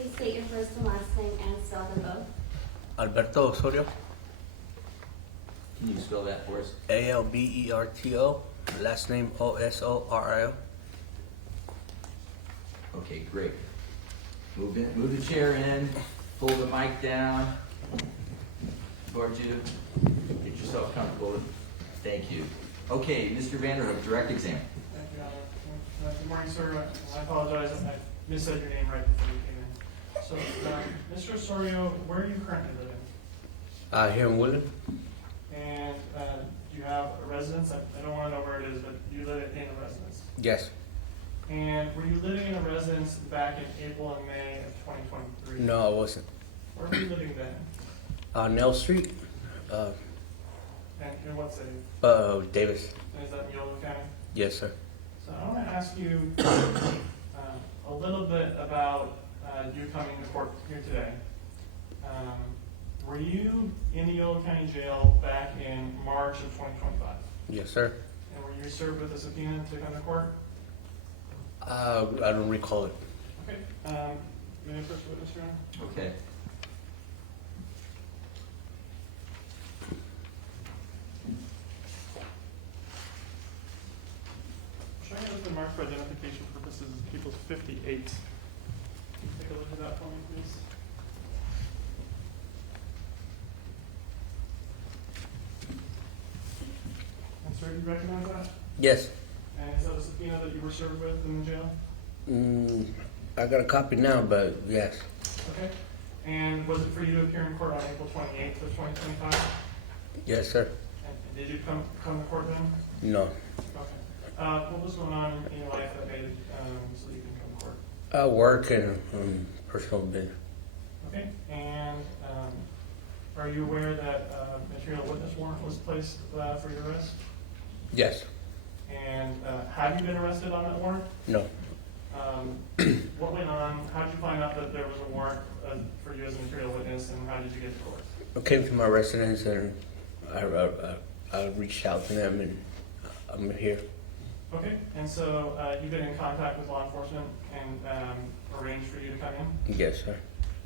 please state your first and last name and spell them both? Alberto Osorio, Can you spell that for us? Alberto, last name Osorio. Okay, great. Move the chair in, pull the mic down towards you. Get yourself comfortable. Thank you. Okay, Mr. Vanderhook, direct exam. Thank you, Honor. Good morning, sir. I apologize, I missaid your name right before you came in. So, Mr. Osorio, where are you currently living? Here in Woodland. And do you have a residence? I don't want to know where it is, but you live in a residence. Yes. And were you living in a residence back in April and May of 2023? No, I wasn't. Where were you living then? On Nell Street, And in what city? Davis. And is that in Yolo County? Yes, sir. So I want to ask you a little bit about you coming to court here today. Were you in the Yolo County Jail back in March of 2025? Yes, sir. And were you served with a subpoena to come to court? I don't recall it. Okay. May I first witness, Your Honor? Okay. Showing has been marked for identification purposes as People's 58. Can you take a look at that for me, please? And sir, do you recognize that? Yes. And is that a subpoena that you were served with in the jail? I got a copy now, but yes. Okay. And was it for you to appear in court on April 28th of 2025? Yes, sir. And did you come to court then? No. Okay. What was going on in your life that made it so you can come to court? Work and personal business. Okay. And are you aware that material witness warrant was placed for your arrest? Yes. And have you been arrested on that warrant? No. What went on? How did you find out that there was a warrant for you as a material witness, and how did you get to court? I came to my residence and I reached out to them and I'm here. Okay, and so you've been in contact with law enforcement and arranged for you to come in? Yes, sir.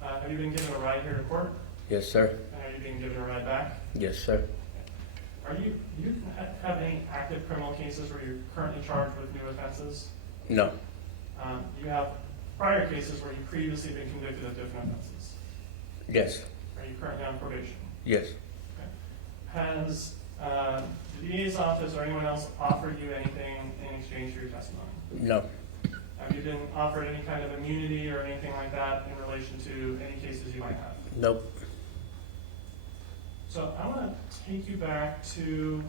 Have you been given a ride here to court? Yes, sir. And are you being given a ride back? Yes, sir. Do you have any active criminal cases where you're currently charged with new offenses? No. Do you have prior cases where you've previously been convicted of different offenses? Yes. Are you currently on probation? Yes. Has the DA's office or anyone else offered you anything in exchange for your testimony? No. Have you been offered any kind of immunity or anything like that in relation to any cases you might have? Nope. So I want to take you back to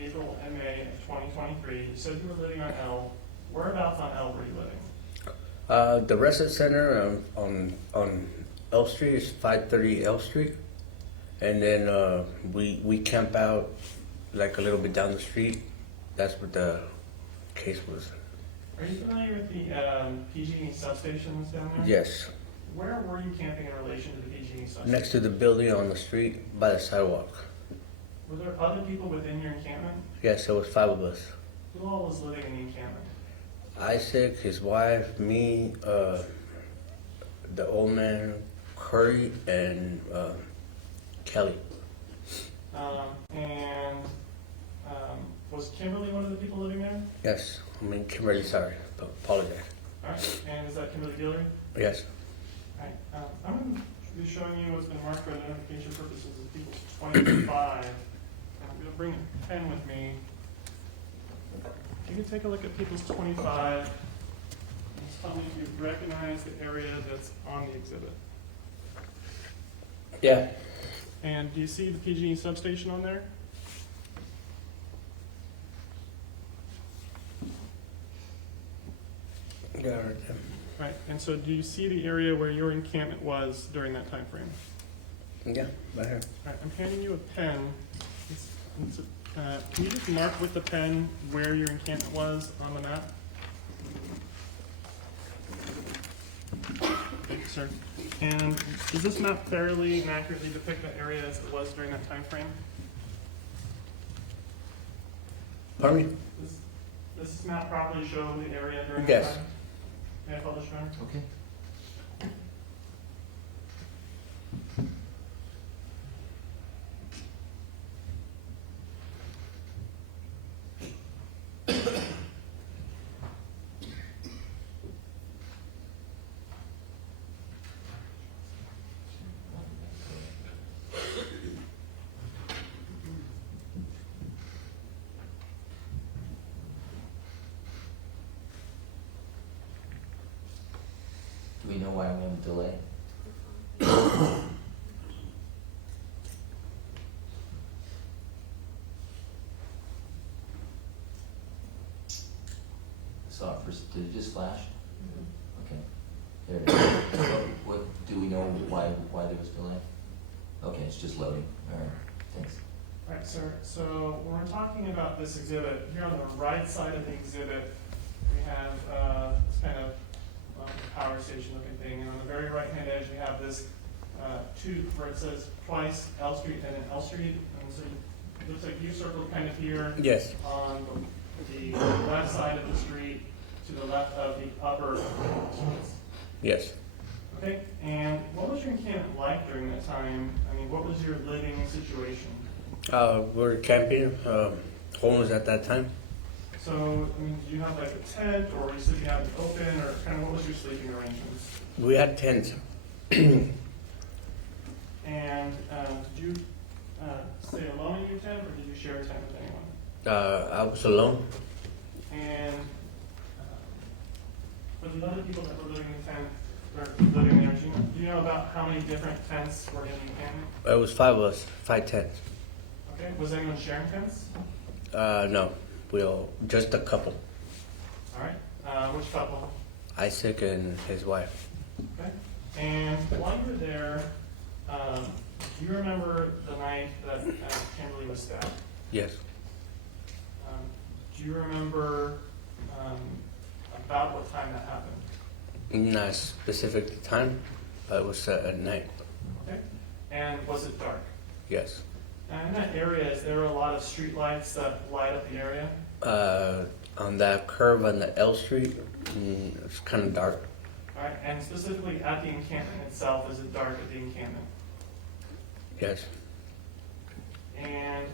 April and May of 2023. You said you were living on L. Whereabouts on L were you living? The residence center on L Street is 530 L Street, and then we camp out like a little bit down the street. That's what the case was. Are you familiar with the PG&E substations down there? Yes. Where were you camping in relation to the PG&E substation? Next to the building on the street by the sidewalk. Were there other people within your encampment? Yes, there was 5 of us. Who all was living in the encampment? Isaac, his wife, me, the old man, Curry, and Kelly. Was Kimberlee one of the people living there? Yes, I mean Kimberlee, sorry, apologize. All right, and is that Kimberlee Guillory? Yes. All right, I'm going to be showing you what's been marked for identification purposes as People's 25. And I'm going to bring a pen with me. You can take a look at People's 25 and tell me if you recognize the area that's on the exhibit. Yeah. And do you see the PG&E substation on there? Yeah, right there. Right, and so do you see the area where your encampment was during that time frame? Yeah, right here. All right, I'm handing you a pen. Can you just mark with the pen where your encampment was on the map? Thank you, sir. And does this map fairly and accurately depict the area as it was during that time frame? Pardon me? Does this map properly show the area during that Yes. time? May I publish, Your Honor? Okay. we know why we have a delay? Saw it first, did it just flash? Okay, there it is. What, do we know why there was delay? Okay, it's just loading, alright, thanks. Right, sir. So when we're talking about this exhibit, here on the right side of the exhibit, we have this kind of power station looking thing. And on the very right hand edge, we have this tube where it says twice L Street and then L Street. And so it looks like you circled kind of here Yes. on the left side of the street to the left of the upper streets. Yes. Okay, and what was your encampment like during that time? I mean, what was your living situation? We were camping, homeless at that time. So, I mean, do you have like a tent, or were you sleeping out in the open, or kind of what was your sleeping arrangements? We had tents. And did you stay alone in your tent, or did you share a tent with anyone? I was alone. And for the other people that were living in the tent, or living there, do you know about how many different tents were in the encampment? It was 5 of us, 5 tents. Okay, was anyone sharing tents? No, we all, just a couple. All right, which couple? Isaac and his wife. Okay, and while you were there, do you remember the night that Kimberlee was stabbed? Yes. Do you remember about what time that happened? Not a specific time, but it was at night. Okay, and was it dark? Yes. And in that area, is there a lot of street lights that light up the area? On that curve on the L Street, it's kind of dark. All right, and specifically at the encampment itself, is it dark at the encampment? Yes. And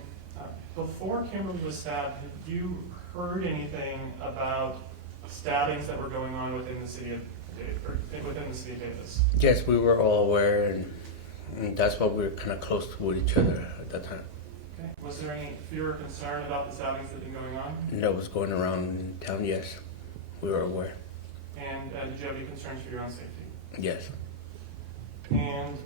before Kimberlee was stabbed, had you heard anything about stabbings that were going on within the city of Davis? Yes, we were all aware, and that's why we were kind of close with each other at that time. Okay. Was there any fear or concern about the stabbings that had been going on? That was going around in town, yes. We were aware. And did you have any concerns for your own safety? Yes. And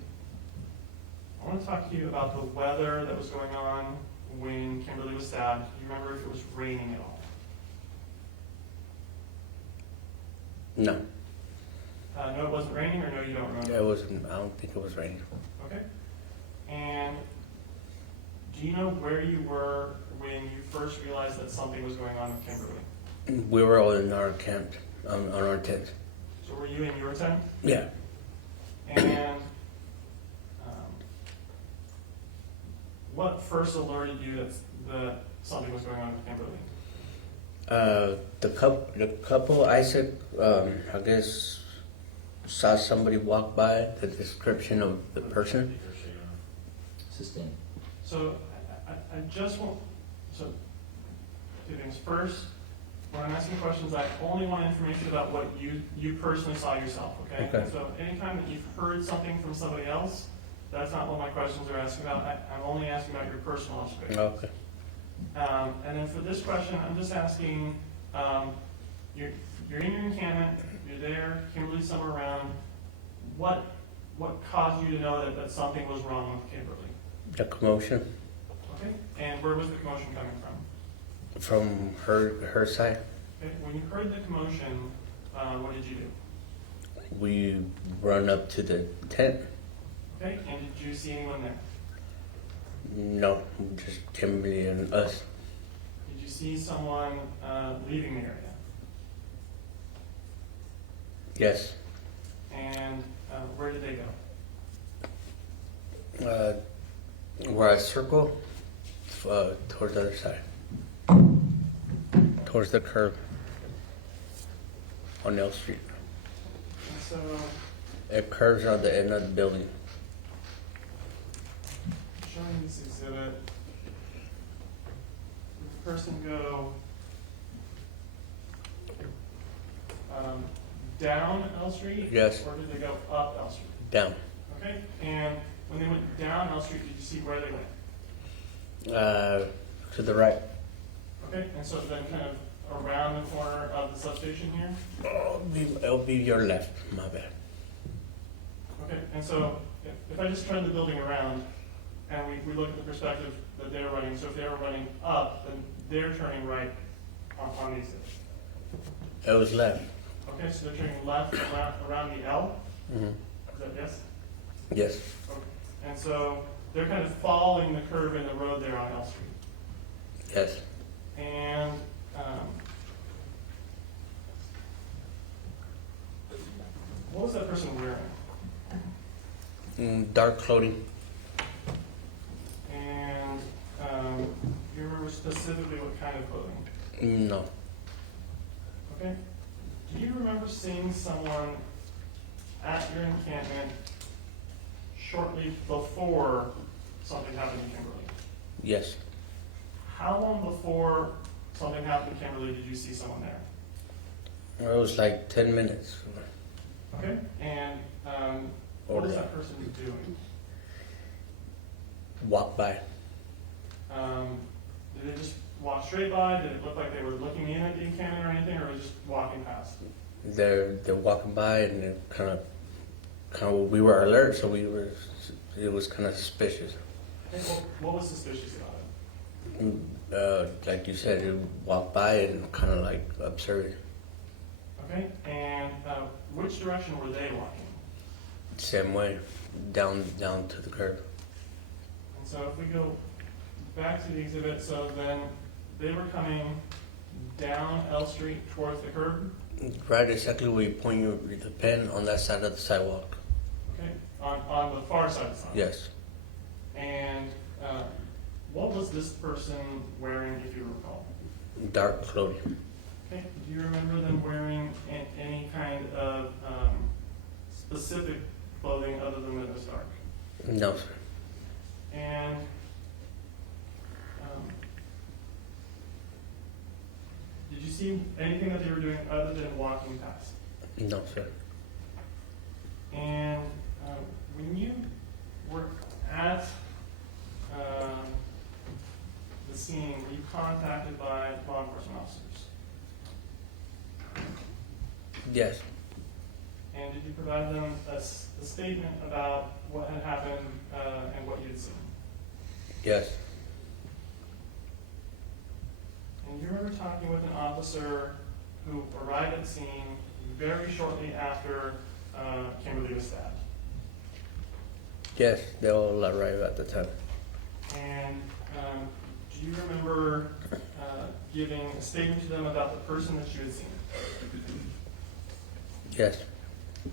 I want to talk to you about the weather that was going on when Kimberlee was stabbed. Do you remember if it was raining at all? No, No, it wasn't raining, or no, you don't remember? it wasn't. I don't think it was raining. Okay. And do you know where you were when you first realized that something was going on with Kimberlee? We were all in our camp, on our tent. So were you in your tent? Yeah. And what first alerted you that something was going on with Kimberlee? The couple, Isaac, I guess, saw somebody walk by, the description of the person. Sustained. So I just want, so two things. First, when I'm asking questions, I only want information about what you personally saw yourself, okay? Okay. So anytime that you've heard something from somebody else, that's not what my questions are asking about. I'm only asking about your personal observation. Okay. And then for this question, I'm just asking, you're in your encampment, you're there, Kimberlee's somewhere around. What caused you to know that something was wrong with Kimberlee? The commotion Okay, and where was the commotion coming from? from her side. Okay, when you heard the commotion, what did you do? We run up to the tent. Okay, and did you see anyone there? No, just Kimberly and us. Did you see someone leaving the area? Yes. And where did they go? Where I circle towards the other side, towards the curb on L Street. And so, It curves on the end of the building. showing this exhibit, did the person go down L Street? Yes. Or did they go up L Street? Down. Okay, and when they went down L Street, did you see where they went? To the right. Okay, and so then kind of around the corner of the substation here? Oh, it'll be your left. My bad. Okay, and so if I just turn the building around and we look at the perspective that they're running, so if they're running up, then they're turning right on these. It was left. Okay, so they're turning left around the L? Mm-hmm. Is that yes? Yes. Okay. And so they're kind of following the curve in the road there on L Street. Yes. And what was that person wearing? Dark clothing. And you remember specifically what kind of clothing? No. Okay. Do you remember seeing someone at your encampment shortly before something happened in Kimberlee? Yes. How long before something happened in Kimberlee did you see someone there? It was like 10 minutes. Okay. And what is that person doing? Walk by. Did they just walk straight by? Did it look like they were looking in at the encampment or anything, or was it just walking past? They're walking by, and they're kind of we were alert, so it was kind of suspicious. Okay, well, what was suspicious about it? Like you said, they walked by and kind of like observed. Okay, and which direction were they walking? Same way, down to the curb. And so if we go back to the exhibit, so then they were coming down L Street towards the curb? Right, exactly where you point the pen on that side of the sidewalk. Okay, on the far side of the sidewalk? Yes. And what was this person wearing, if you recall? Dark clothing. Okay, do you remember them wearing any kind of specific clothing other than that it was dark? No, sir. And did you see anything that they were doing other than walking past? No, sir. And when you were at the scene, were you contacted by law enforcement officers? Yes. And did you provide them a statement about what had happened and what you had seen? Yes. And you remember talking with an officer who arrived at the scene very shortly after Kimberlee was stabbed. Yes, they all arrived at the time. And do you remember giving a statement to them about the person that you had seen? Yes.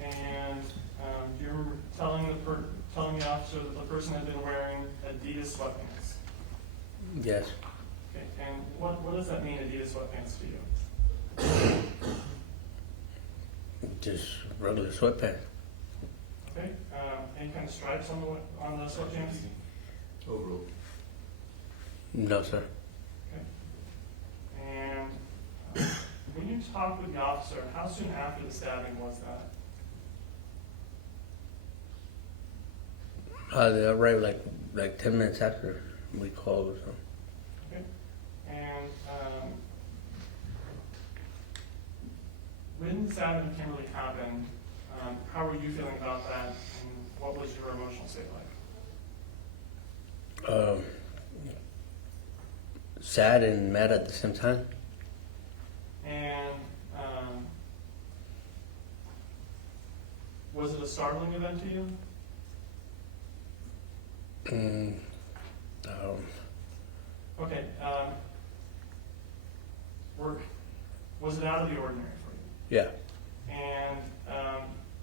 And do you remember telling the officer that the person had been wearing Adidas sweatpants? Yes. Okay. And what does that mean, Adidas sweatpants, to you? Just regular sweatpants. Okay. Any kind of stripes on the sweatpants? Overall. No, sir. Okay. And when you talked with the officer, how soon after the stabbing was that? They arrived like 10 minutes after we called or something. Okay. And when the stabbing in Kimberlee happened, how were you feeling about that, and what was your emotional state like? Sad and mad at the same time. And was it a startling event to you? Okay. Was it out of the ordinary for you? Yeah. And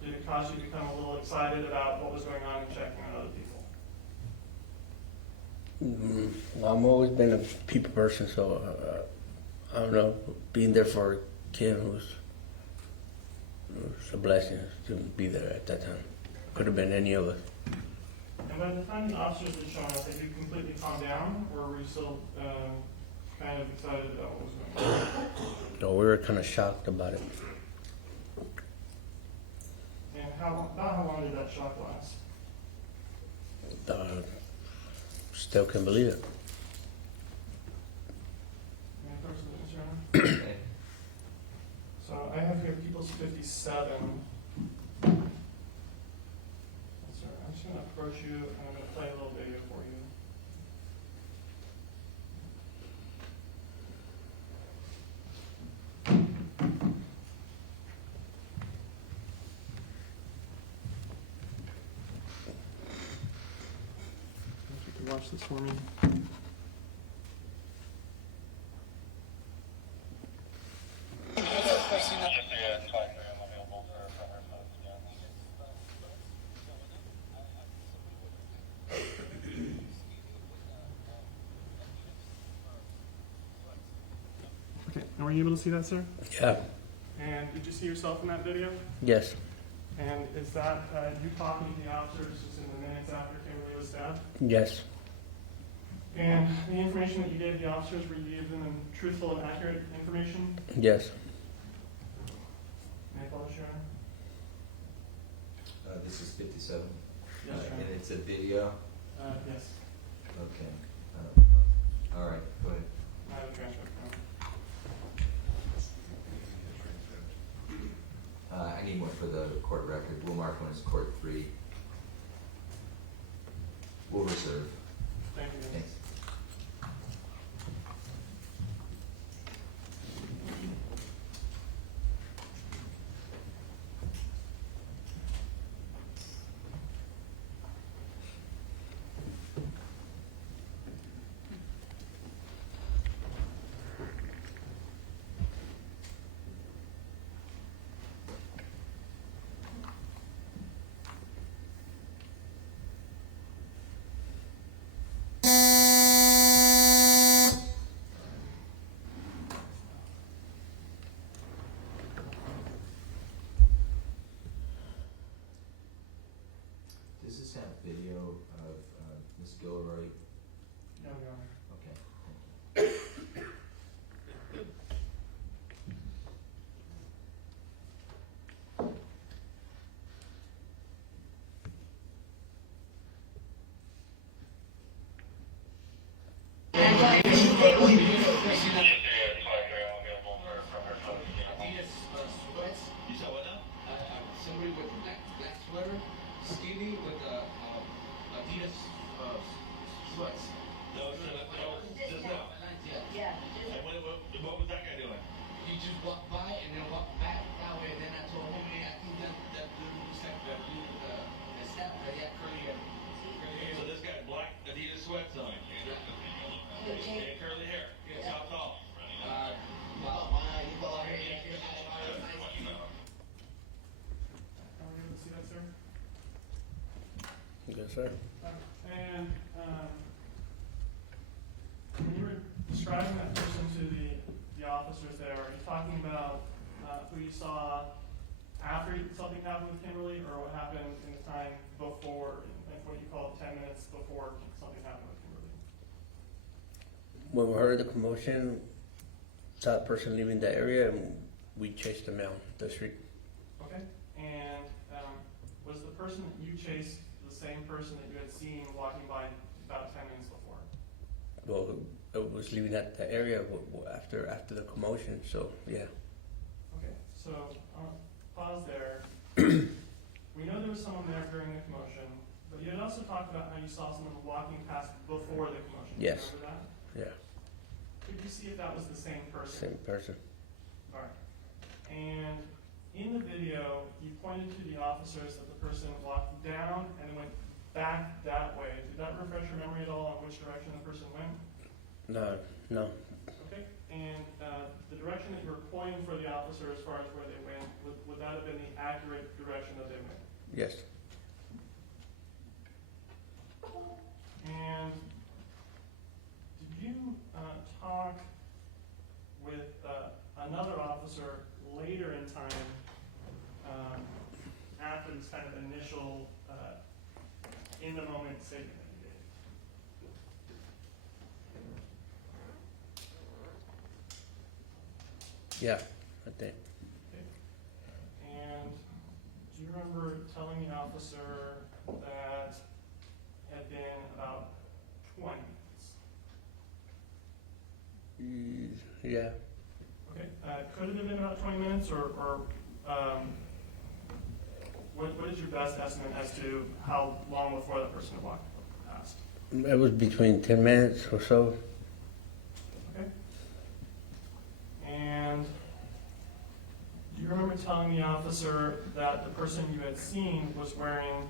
did it cause you to become a little excited about what was going on and checking on other people? I've always been a people person, so I don't know. Being there for Kim was a blessing to be there at that time. Could have been any of us. And by the time the officers had shown up, had you completely calmed down, or were you still kind of excited about what was going on? No, we were kind of shocked about it. And about how long did that shock last? Still can't believe it. Any questions, Mr. Chairman? Okay. So I have here People's 57. approach you, and I'm going to play a little video for you. If you could watch this for me. Okay, and were you able to see that, sir? Yeah. And did you see yourself in that video? Yes. And is that you talking to the officers just in the minutes after Kimberlee was stabbed? Yes. And the information that you gave the officers, were you giving them truthful and accurate information? Yes. May I follow, Your Honor? This is 57. Yes, Your Honor. And it's a video? Yes, Okay. All right, go ahead. I have a transcript. I need one for the court record. We'll mark one as court 3. We'll reserve. Thank you. Thanks. Does this have video of Ms. Guillory? No, Your Honor. Okay. Somebody with a black sweater, skinny with Adidas sweats. No, just now. Yeah. And what was that guy doing? He just walked by and then walked back that way. And then I told him, hey, I think that looks like that dude with the staff that he had curly hair. So this guy had black Adidas sweats on. And curly hair. Yes. How tall? Are we able to see that, sir? Yes, sir. And when you were describing that person to the officers there, are you talking about who you saw after something happened with Kimberlee, or what happened in the time before, like what you call 10 minutes before something happened with Kimberlee? When we heard the commotion, saw a person leaving the area, and we chased them down the street. Okay. And was the person that you chased the same person that you had seen walking by about 10 minutes before? Well, it was leaving that the area after the commotion. So yeah. Okay. So pause there. We know there was someone there during the commotion, but you had also talked about how you saw someone walking past before the commotion. Do you Yes. remember that? Yeah. Could you see if that was the same person? Same person. All right. And in the video, you pointed to the officers that the person walked down and went back that way. Did that refresh your memory at all on which direction the person went? No. Okay. And the direction that you were pointing for the officer as far as where they went, would that have been the accurate direction that they went? Yes. And did you talk with another officer later in time after this kind of initial in-the-moment statement that you gave? Yeah. I think. Okay. And do you remember telling the officer that had been about 20 minutes? Yeah. Okay. Could it have been about 20 minutes, or what is your best estimate as to how long before that person had walked past? It was between 10 minutes or so. Okay. And do you remember telling the officer that the person you had seen was wearing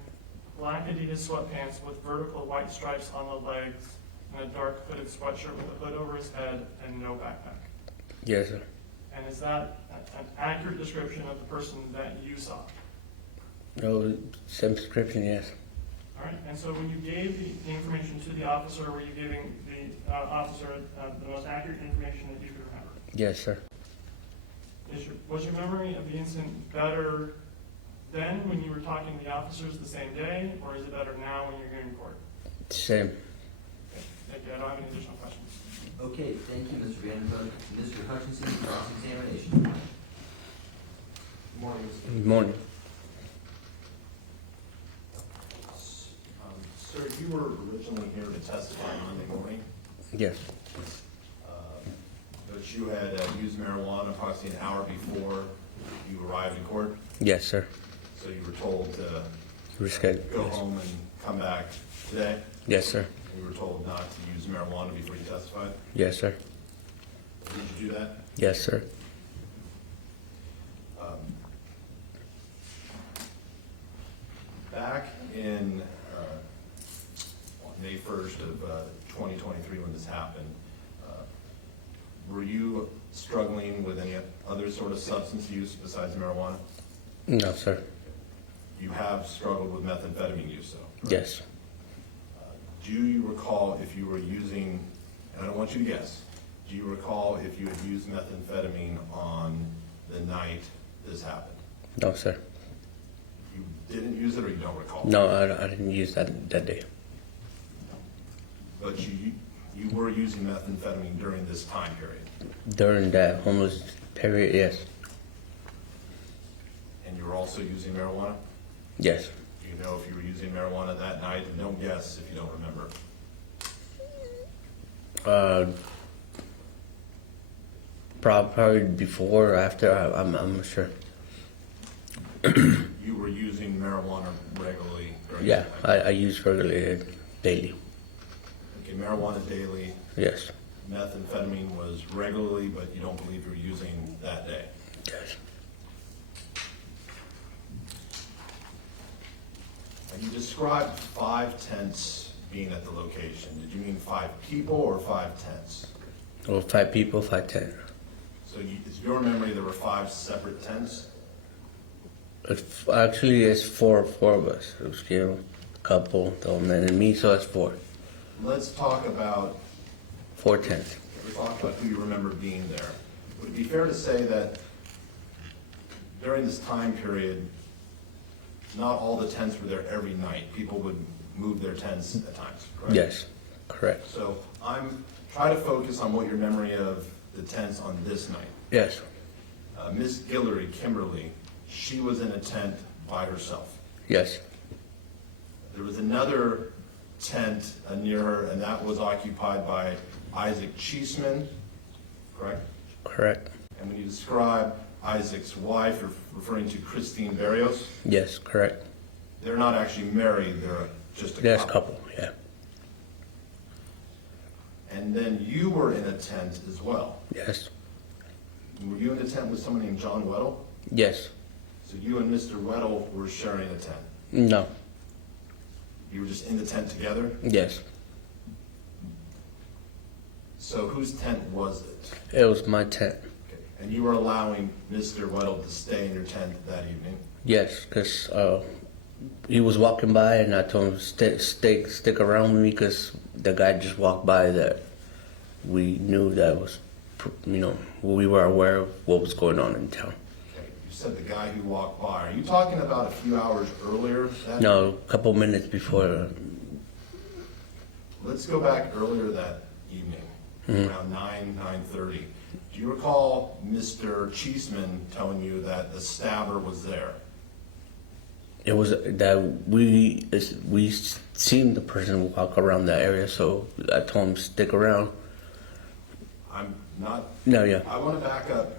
black Adidas sweatpants with vertical white stripes on the legs and a dark hooded sweatshirt with a hood over his head and no backpack? Yes, sir. And is that an accurate description of the person that you saw? No, same description, yes. All right, and so when you gave the information to the officer, were you giving the officer the most accurate information that you could remember? Yes, sir. Was your memory of the incident better then when you were talking to the officers the same day, or is it better now when you're hearing court? Same. Okay, thank you. I don't have any additional questions. Okay, thank you, Mr. Vandenberg. Mr. Hutchinson, cross-examination. Good morning, Mr. Good morning. Sir, you were originally here to testify Monday morning, Yes. but you had used marijuana approximately an hour before you arrived in court, Yes, sir. so you were told to Reschedule. go Yes. home and come back today. Yes, sir. You were told not to use marijuana before you testified. Yes, sir. Did you do that? Yes, sir. Back in May 1st of 2023 when this happened, were you struggling with any other sort of substance use besides marijuana? No, sir. You have struggled with methamphetamine use, though? correct? Yes. Do you recall if you were using, and I don't want you to guess, do you recall if you had used methamphetamine on the night this happened? No, sir. You didn't use it or you don't recall? No, I didn't use that day. But you were using methamphetamine during this time period? During that homeless period, yes. And you were also using marijuana? Yes. Do you know if you were using marijuana that night? And don't guess if you don't remember. Probably before or after, I'm not sure. You were using marijuana regularly during Yeah, that night? I use regularly daily. Okay, marijuana daily, Yes. methamphetamine was regularly, but you don't believe you were using that day? Yes. And you described 5 tents being at the location. Did you mean 5 people or 5 tents? Well, 5 people, 5 tent. So is your memory there were 5 separate tents? Actually, it's four of us. It was, a couple, the man and me, so it's 4. Let's talk about 4 tents. We're talking about who you remember being there. Would it be fair to say that during this time period, not all the tents were there every night? People would move their tents at times, correct? Yes, correct. So try to focus on what your memory of the tents on this night. Yes, Miss Guillory, Kimberlee, she was in a tent by herself. yes, There was another tent near her, and that was occupied by Isaac Cheeseman, correct? correct. And when you describe Isaac's wife, you're referring to Christine Barrios. Yes, correct. They're not actually married, they're just a Yes, couple. couple, yeah. And then you were in a tent as well. Yes, Were you in a tent with someone named John Weddle? yes. So you and Mr. Weddle were sharing a tent. No, You were just in the tent together? yes. So whose tent was it? It was my tent. Okay. And you were allowing Mr. Weddle to stay in your tent that evening? Yes, because he was walking by and I told him stick around with me because the guy just walked by that we knew that was, we were aware of what was going on in town. Okay. You said the guy who walked by. Are you talking about a few hours earlier? No, a couple minutes before. Let's go back earlier that evening, around 9:30. Do you recall Mr. Cheeseman telling you that the stabber was there? It was that we seen the person walk around that area, so I told him stick around. I'm not. No, yeah. I want to back up.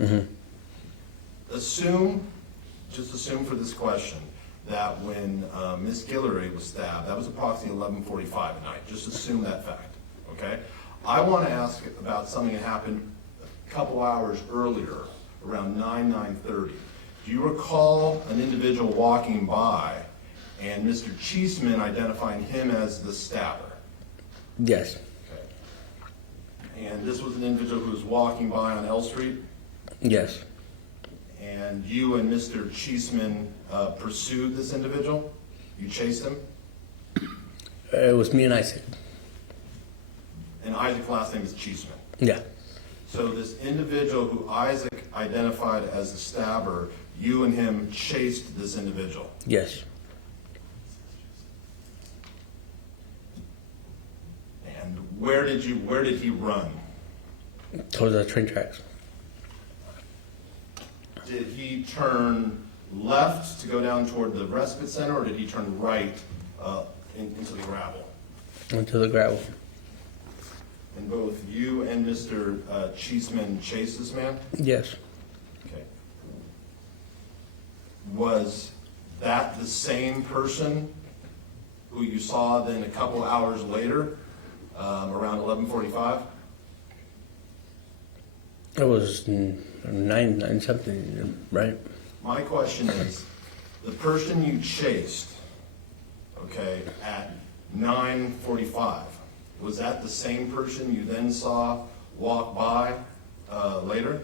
Just assume for this question that when Miss Guillory was stabbed, that was approximately 11:45 at night. Just assume that fact, okay? I want to ask about something that happened a couple hours earlier, around 9:30. Do you recall an individual walking by and Mr. Cheeseman identifying him as the stabber? Yes. Okay. And this was an individual who was walking by on L Street? Yes. And you and Mr. Cheeseman pursued this individual? You chased him? It was me and Isaac. And Isaac's last name is Cheeseman. Yeah. So this individual who Isaac identified as the stabber, you and him chased this individual? Yes. And where did he run? Towards the train tracks. Did he turn left to go down toward the respite center, or did he turn right into the gravel? Into the gravel. And both you and Mr. Cheeseman chased this man? Yes. Okay. Was that the same person who you saw then a couple hours later, around 11:45? It was nine something, right? My question is, the person you chased, okay, at 9:45, was that the same person you then saw walk by later?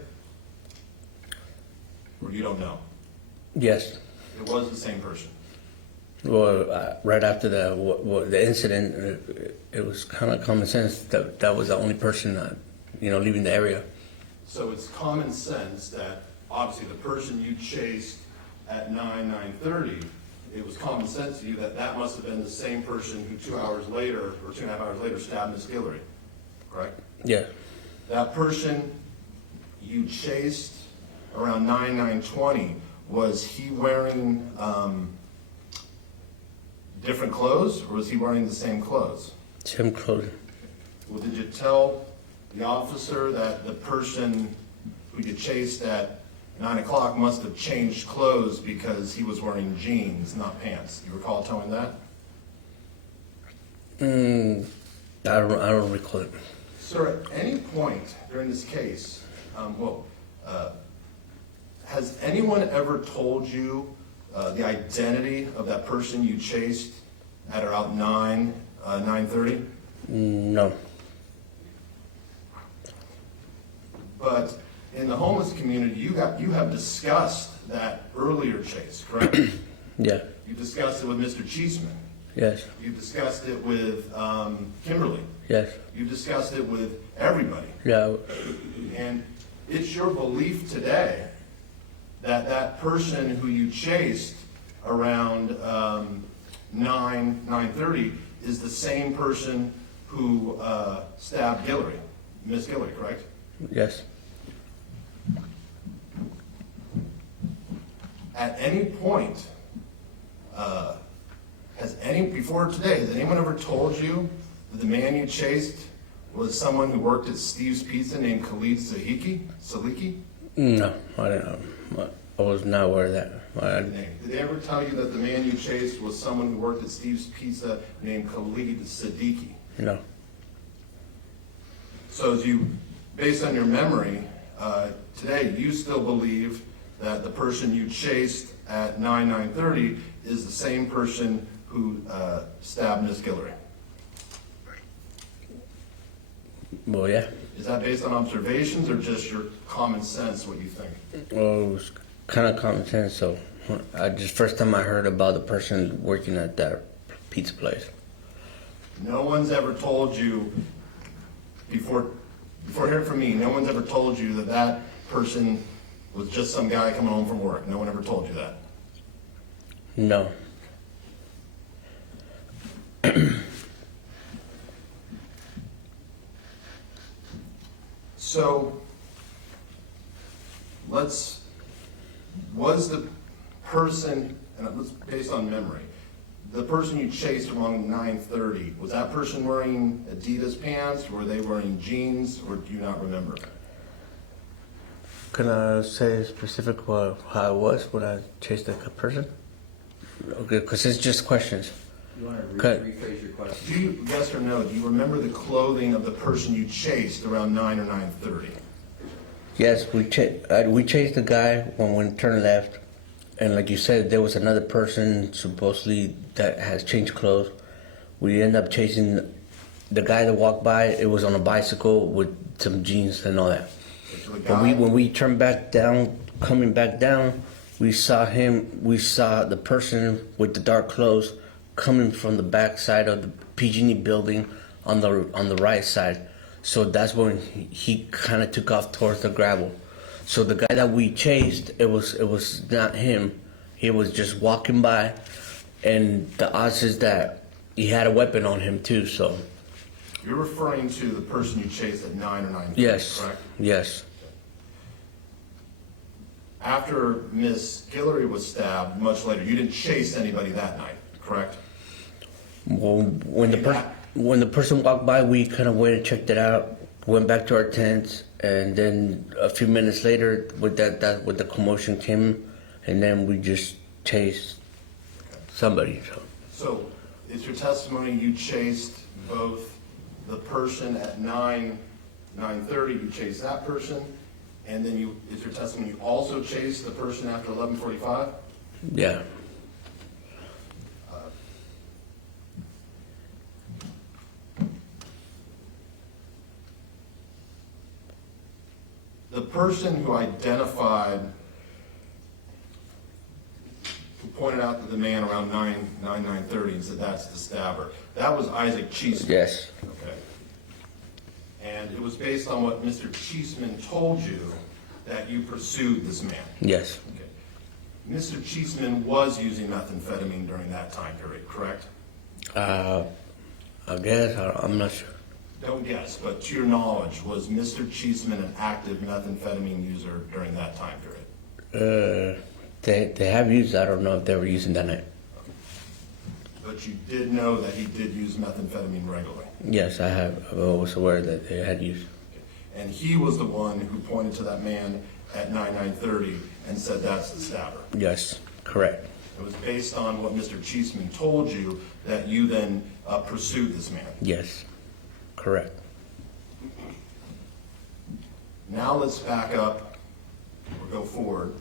Or you don't know? Yes. It was the same person. Well, right after the incident, it was kind of common sense that that was the only person, leaving the area. So it's common sense that obviously the person you chased at 9:30, it was common sense to you that that must have been the same person who 2 hours later, or 2.5 hours later, stabbed Miss Guillory, correct? Yeah. That person you chased around 9:20, was he wearing different clothes, or was he wearing the same clothes? Same clothes. Well, did you tell the officer that the person who you chased at 9 o'clock must have changed clothes because he was wearing jeans, not pants? You recall telling that? I don't recall it. Sir, at any point during this case, has anyone ever told you the identity of that person you chased at around 9:30? No. But in the homeless community, you have discussed that earlier chase, correct? Yeah. You discussed it with Mr. Cheeseman. Yes. You discussed it with Kimberlee. Yes. You discussed it with everybody. Yeah. And it's your belief today that that person who you chased around 9:30 is the same person who stabbed Guillory, Miss Guillory, correct? Yes. At any point, before today, has anyone ever told you that the man you chased was someone who worked at Steve's Pizza named Khalid Saliki? No, I don't know. I was not aware of that. Did they ever tell you that the man you chased was someone who worked at Steve's Pizza named Khalid Siddiqui? No. So based on your memory, today you still believe that the person you chased at 9:30 is the same person who stabbed Miss Guillory? Well, yeah. Is that based on observations or just your common sense, what you think? Well, it was kind of common sense. So, first time I heard about the person working at that pizza place. No one's ever told you, before hearing from me, no one's ever told you that that person was just some guy coming home from work. No one ever told you that? No. So, was the person, and let's based on memory, the person you chased around 9:30, was that person wearing Adidas pants? Were they wearing jeans, or do you not remember? Can I say specific how it was when I chased the person? Okay, because it's just questions. You want to Cut. rephrase your question? Do you, yes or no, do you remember the clothing of the person you chased around 9 or 9:30? Yes, we chased the guy when we turned left, and like you said, there was another person supposedly that has changed clothes. We ended up chasing the guy that walked by. It was on a bicycle with some jeans and all that. So the guy, When we turned back down, coming back down, we saw the person with the dark clothes coming from the back side of the PG&E building on the right side. So that's when he kind of took off towards the gravel. So the guy that we chased, it was not him. He was just walking by, and the odds is that he had a weapon on him too. So you're referring to the person you chased at 9 or 9:30, yes, correct? yes, After Miss Guillory was stabbed, much later, you didn't chase anybody that night, correct? well, when the person walked by, we kind of went and checked it out, went back to our tents, and then a few minutes later, with the commotion came, and then we just chased somebody. So, it's your testimony you chased both the person at 9:30, you chased that person, and then it's your testimony you also chased the person after 11:45? Yeah, The person who identified, who pointed out to the man around 9:30 and said that's the stabber, that was Isaac Cheeseman. yes, Okay. And it was based on what Mr. Cheeseman told you that you pursued this man. yes, Okay. Mr. Cheeseman was using methamphetamine during that time period, correct? I guess, I'm not sure. Don't guess, but to your knowledge, was Mr. Cheeseman an active methamphetamine user during that time period? They have used, I don't know if they were using that night. But you did know that he did use methamphetamine regularly. Yes, I was aware that they had used. And he was the one who pointed to that man at 9:30 and said that's the stabber. Yes, correct. It was based on what Mr. Cheeseman told you that you then pursued this man. Yes, correct. Now let's back up or go forward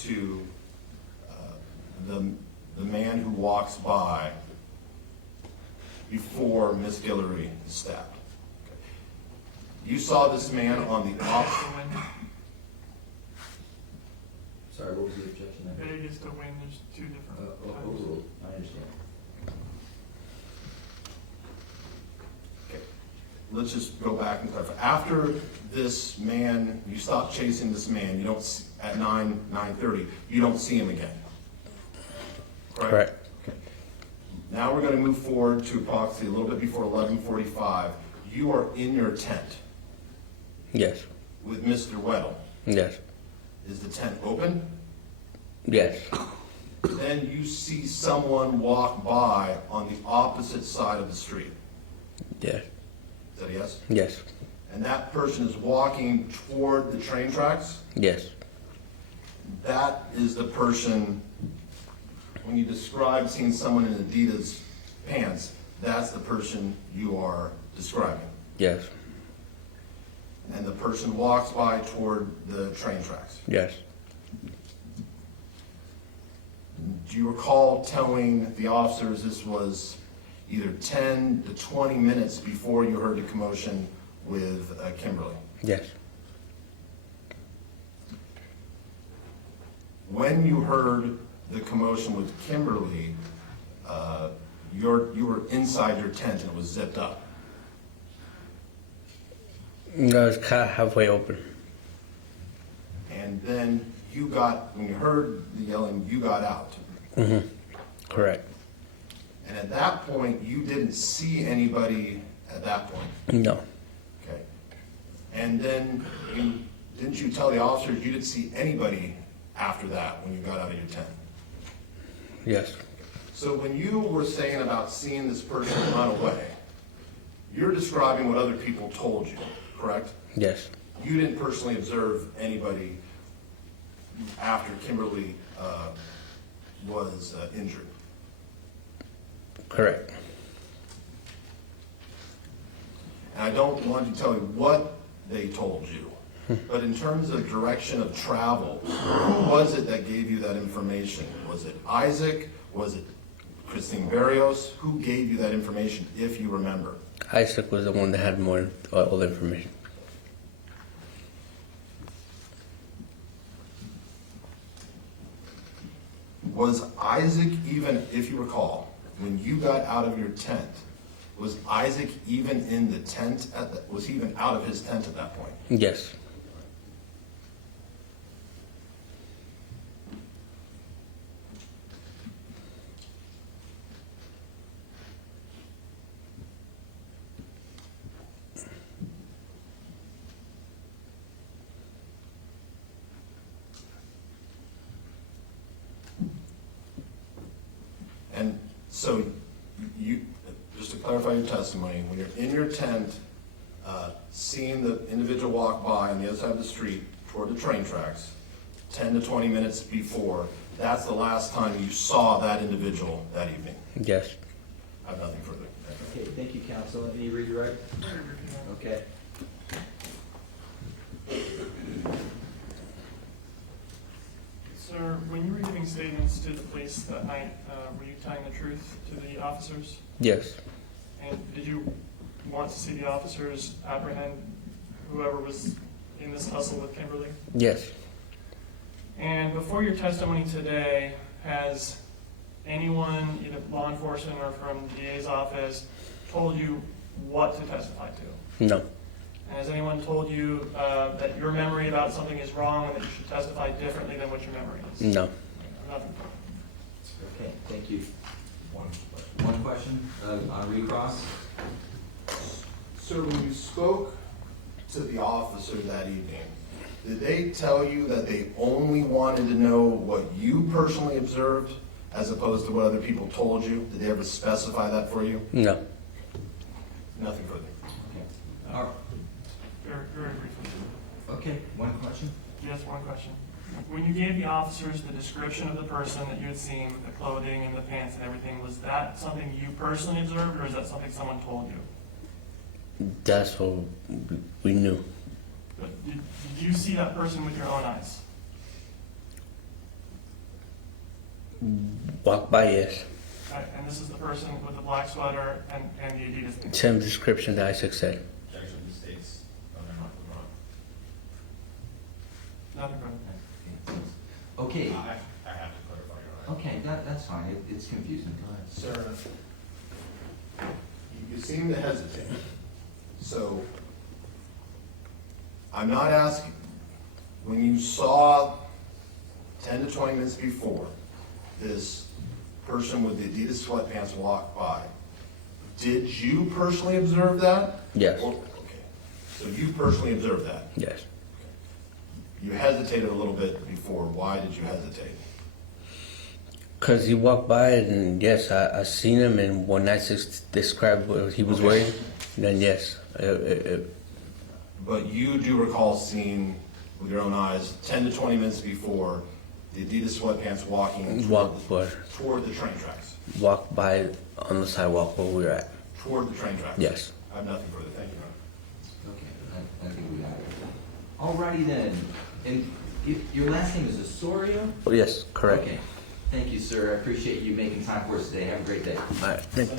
to the man who walks by before Miss Guillory is stabbed. Okay. You saw this man on the opposite. Sorry, what was the objection there? It is the win, there's two different times. Overruled, I understand. Okay. Let's just go back and clarify. After this man, you stop chasing this man, you don't, at 9:30, you don't see him again. Correct. Okay. Now we're going to move forward to approximately a little bit before 11:45. You are in your tent Yes, with Mr. Weddle. yes, Is the tent open? yes, Then you see someone walk by on the opposite side of the street. yes, Is that a yes? yes, And that person is walking toward the train tracks? yes, That is the person, when you describe seeing someone in Adidas pants, that's the person you are describing. yes, And the person walks by toward the train tracks. yes. Do you recall telling the officers this was either 10 to 20 minutes before you heard the commotion with Kimberlee? Yes. When you heard the commotion with Kimberlee, you were inside your tent and it was zipped up. No, it's kind of halfway open. And then when you heard the yelling, you got out. Mm-hmm. Correct. And at that point, you didn't see anybody at that point. No. Okay. And then didn't you tell the officers you didn't see anybody after that when you got out of your tent? Yes. So when you were saying about seeing this person run away, you're describing what other people told you, correct? Yes. You didn't personally observe anybody after Kimberlee was injured. Correct. And I don't want you to tell me what they told you, but in terms of direction of travel, who was it that gave you that information? Was it Isaac? Was it Christine Barrios? Who gave you that information, if you remember? Isaac was the one that had more all the information. Was Isaac even, if you recall, when you got out of your tent, was Isaac even in the tent was he even out of his tent at that point? Yes. And so you, just to clarify your testimony, when you're in your tent, seeing the individual walk by on the other side of the street toward the train tracks, 10 to 20 minutes before, that's the last time you saw that individual that evening? Yes. I have nothing further. Okay, thank you, counsel. Any redirect? Okay. Sir, when you were giving statements to the police that night, were you telling the truth to the officers? Yes. And did you want to see the officers apprehend whoever was in this hustle with Kimberlee? Yes. And before your testimony today, has anyone, either law enforcement or from the DA's office, told you what to testify to? No. And has anyone told you that your memory about something is wrong and that you should testify differently than what your memory is? No. Nothing. Okay, thank you. One question on recross. Sir, when you spoke to the officer that evening, did they tell you that they only wanted to know what you personally observed as opposed to what other people told you? Did they ever specify that for you? No. Nothing further. Okay. All right. Very briefly. Okay, one question? Yes, one question. When you gave the officers the description of the person that you had seen, the clothing and the pants and everything, was that something you personally observed, or is that something someone told you? That's what we knew. But did you see that person with your own eyes? Walk by, yes. And this is the person with the black sweater and the Adidas thing? Same description that Isaac said. Nothing further. Okay, I have to clarify your honor. okay, that's fine. It's confusing. Go ahead. Sir, you seem to hesitate. So, I'm not asking, when you saw 10 to 20 minutes before this person with the Adidas sweatpants walk by, did you personally observe that? Yes. Okay. So you personally observed that? Yes. You hesitated a little bit before. Why did you hesitate? Because he walked by and yes, I seen him, and when I described what he was wearing, then yes. But you do recall seeing with your own eyes 10 to 20 minutes before the Adidas sweatpants walking toward the train tracks. Walk by on the sidewalk where we were at. Toward the train tracks? Yes. I have nothing further. Thank you, Your Honor. Okay, I think we got it. Alrighty then. And your last name is Osorio? Oh, yes, correct. Okay. Thank you, sir. I appreciate you making time for us today. Have a great day. All right. Thank you.